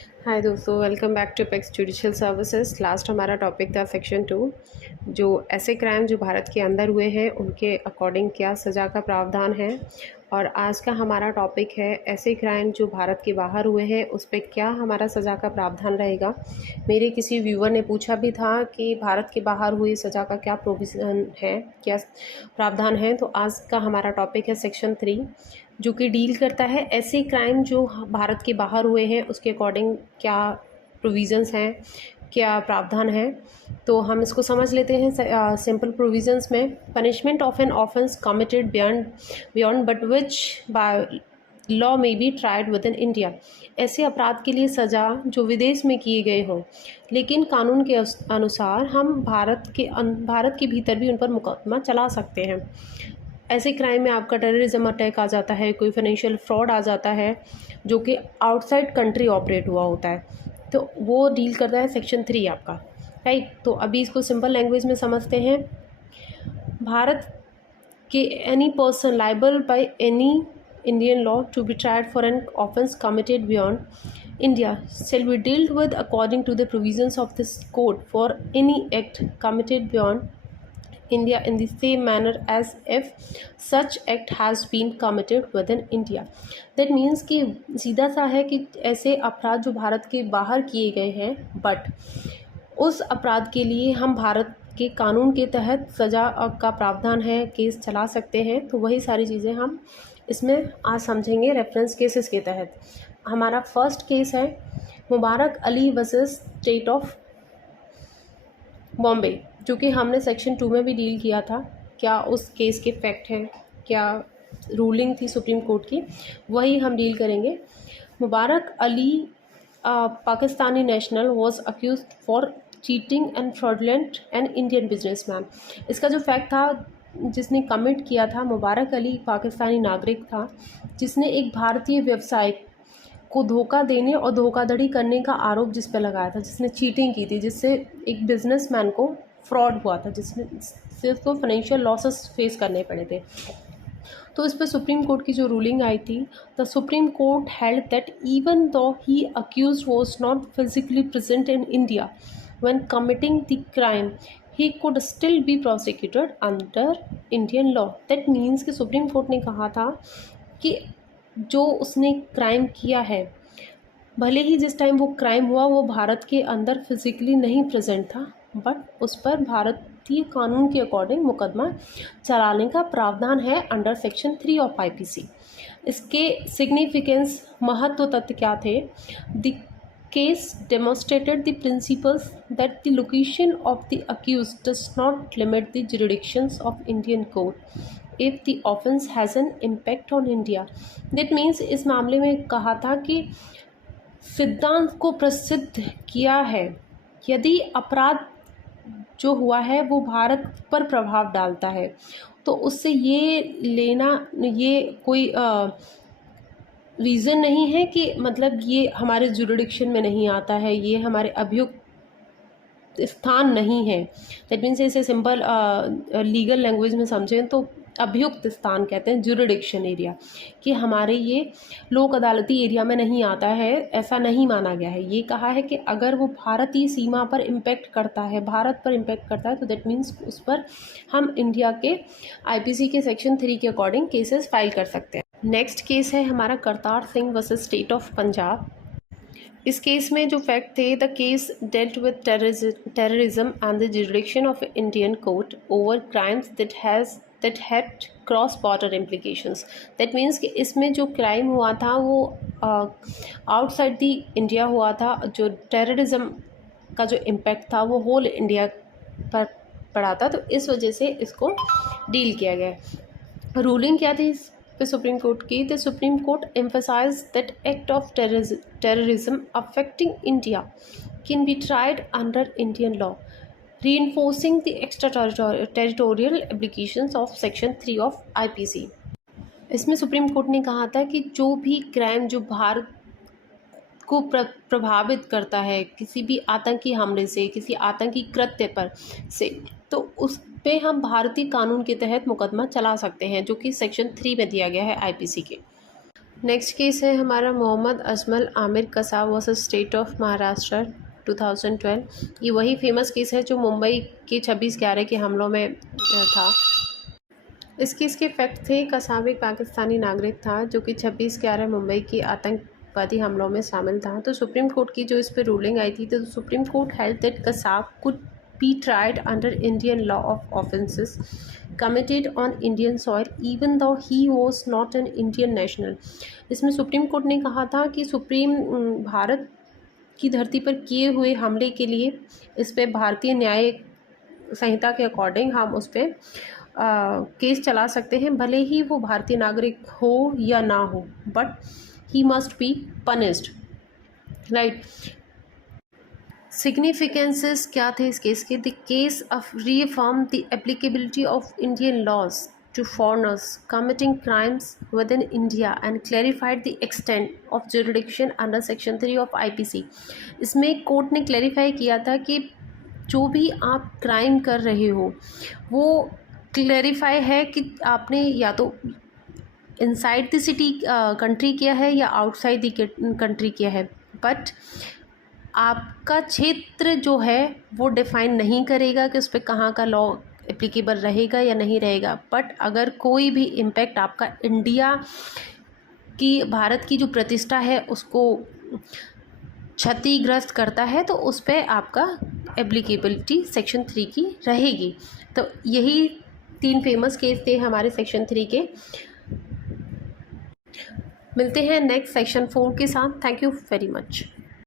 हाय दोस्तों, welcome back to Pex judicial services. Last हमारा topic था सेक्शन 2, जो ऐसे क्राइम जो भारत के अंदर हुए हैं उनके अकॉर्डिंग क्या सज़ा का प्रावधान है। और आज का हमारा टॉपिक है ऐसे क्राइम जो भारत के बाहर हुए हैं उस पर क्या हमारा सज़ा का प्रावधान रहेगा। मेरे किसी व्यूवर ने पूछा भी था कि भारत के बाहर हुई सज़ा का क्या प्रोविज़न है, क्या प्रावधान है। तो आज का हमारा टॉपिक है सेक्शन 3, जो कि डील करता है ऐसे क्राइम जो भारत के बाहर हुए हैं उसके अकॉर्डिंग क्या प्रोविज़न्स हैं, क्या प्रावधान है। तो हम इसको समझ लेते हैं। सिंपल प्रोविज़न्स में, punishment of an offence committed beyond but which by law may be tried with in India. ऐसे अपराध के लिए सज़ा जो विदेश में किए गए हों लेकिन कानून के अनुसार हम भारत के भीतर भी उन पर मुकदमा चला सकते हैं। ऐसे क्राइम में आपका टेररिज्म अटैक आ जाता है, कोई फाइनेंशियल फ्रॉड आ जाता है जो कि आउटसाइड कंट्री ऑपरेट हुआ होता है, तो वो डील करता है सेक्शन 3 आपका, राइट। तो अभी इसको सिंपल लैंग्वेज में समझते हैं। भारत के any person liable by any Indian law to be tried for an offence committed beyond India shall be dealt with according to the provisions of this code for any act committed beyond India in the same manner as if such act has been committed within India। That means कि सीधा सा है कि ऐसे अपराध जो भारत के बाहर किए गए हैं बट उस अपराध के लिए हम भारत के कानून के तहत सज़ा का प्रावधान है, केस चला सकते हैं। तो वही सारी चीज़ें हम इसमें आज समझेंगे रेफरेंस केसेस के तहत। हमारा फर्स्ट केस है Mubarak Ali versus state of Bombay, जो कि हमने सेक्शन 2 में भी डील किया था। क्या उस केस के फैक्ट हैं, क्या रूलिंग थी सुप्रीम कोर्ट की, वही हम डील करेंगे। Mubarak Ali Pakistani national was accused for cheating and fraudulent and Indian businessman. इसका जो फैक्ट था, जिसने कमिट किया था, मुबारक अली पाकिस्तानी नागरिक था जिसने एक भारतीय व्यवसायी को धोखा देने और धोखाधड़ी करने का आरोप जिस पर लगाया था, जिसने चीटिंग की थी, जिससे एक बिजनेसमैन को फ्रॉड हुआ था, जिससे उसको फाइनेंशियल लॉसेस फेस करने पड़े थे। तो इस पर सुप्रीम कोर्ट की जो रूलिंग आई थी, the supreme court held that even though he accused was not physically present in India when committing the crime, he could still be prosecuted under Indian law. That means कि supreme court ने कहा था कि जो उसने crime किया है, भले ही जिस टाइम वो क्राइम हुआ वो भारत के अंदर फिजिकली नहीं प्रेजेंट था, बट उस पर भारतीय कानून के अकॉर्डिंग मुकदमा चलाने का प्रावधान है अंडर सेक्शन 3 ऑफ आईपीसी। इसके सिग्निफिकेंस, महत्व तथ्य क्या थे? The case demonstrated the principles that the location of the accused does not limit the jurisdictions of Indian court if the offence has an impact on India. That means इस मामले में कहा था कि सिद्धांत को प्रसिद्ध किया है, यदि अपराध जो हुआ है वो भारत पर प्रभाव डालता है तो उससे ये लेना, ये कोई रीज़न नहीं है कि मतलब ये हमारे जुरिडिक्शन में नहीं आता है, ये हमारे अभियुक्त स्थान नहीं है। दैट मीन्स इसे सिंपल लीगल लैंग्वेज में समझें तो अभियुक्त स्थान कहते हैं, जुरिडिक्शन एरिया, कि हमारे ये लोक अदालती एरिया में नहीं आता है, ऐसा नहीं माना गया है। ये कहा है कि अगर वो भारतीय सीमा पर इम्पैक्ट करता है, भारत पर इम्पैक्ट करता है, तो दैट मीन्स उस पर हम इंडिया के आईपीसी के सेक्शन 3 के अकॉर्डिंग केसेस फाइल कर सकते हैं। नेक्स्ट केस है हमारा Kartar Singh versus state of Punjab. इस केस में जो फैक्ट थे, the case dealt with terrorism and the jurisdiction of Indian court over crimes that had cross border implications. That means कि इसमें जो क्राइम हुआ था वो आउटसाइड दी इंडिया हुआ था। जो टेररिज्म का जो इम्पैक्ट था वो होल इंडिया पर पड़ा था, तो इस वजह से इसको डील किया गया। रूलिंग क्या थी सुप्रीम कोर्ट की? The supreme court emphasized that act of terrorism affecting India can be tried under Indian law, reinforcing the extraterritorial obligations of section 3 of IPC। इसमें सुप्रीम कोर्ट ने कहा था कि जो भी क्राइम जो भारत को प्रभावित करता है, किसी भी आतंकी हमले से, किसी आतंकी कृत्य पर से, तो उस पे हम भारतीय कानून के तहत मुकदमा चला सकते हैं, जो कि सेक्शन 3 में दिया गया है आईपीसी के। नेक्स्ट केस है हमारा Mohammad Ajmal Amir Kasab versus state of Maharashtra 2012। ये वही फेमस केस है जो मुंबई के 26/11 के हमलों में था। इस केस के फैक्ट थे, कसाब एक पाकिस्तानी नागरिक था जो कि 26/11 मुंबई की आतंकवादी हमलों में शामिल था। तो सुप्रीम कोर्ट की जो इस पर रूलिंग आई थी, तो supreme court held that Kasab could be tried under Indian law of offences committed on Indian soil even though he was not an Indian national। इसमें सुप्रीम कोर्ट ने कहा था कि भारत की धरती पर किए हुए हमले के लिए इस पे भारतीय न्याय संहिता के अकॉर्डिंग हम उस पर केस चला सकते हैं, भले ही वो भारतीय नागरिक हो या ना हो, but he must be punished, right. Significances क्या थे इस केस के? The case of reaffirm the applicability of Indian laws to foreigners committing crimes with in India and clarified the extent of jurisdiction under section 3 of IPC। इसमें court ने clarify किया था कि जो भी आप क्राइम कर रहे हो वो क्लैरिफाई है कि आपने या तो इनसाइड द सिटी कंट्री किया है या आउटसाइड द कंट्री किया है, बट आपका क्षेत्र जो है वो डिफ़ाइन नहीं करेगा कि उस पर कहाँ का लॉ एप्लीकेबल रहेगा या नहीं रहेगा। बट अगर कोई भी इम्पैक्ट आपका इंडिया की, भारत की जो प्रतिष्ठा है उसको क्षतिग्रस्त करता है, तो उस पर आपका एप्लीकेबिलिटी सेक्शन 3 की रहेगी। तो यही 3 फेमस केस थे हमारे सेक्शन 3 के। मिलते हैं नेक्स्ट सेक्शन 4 के साथ। Thank you very much.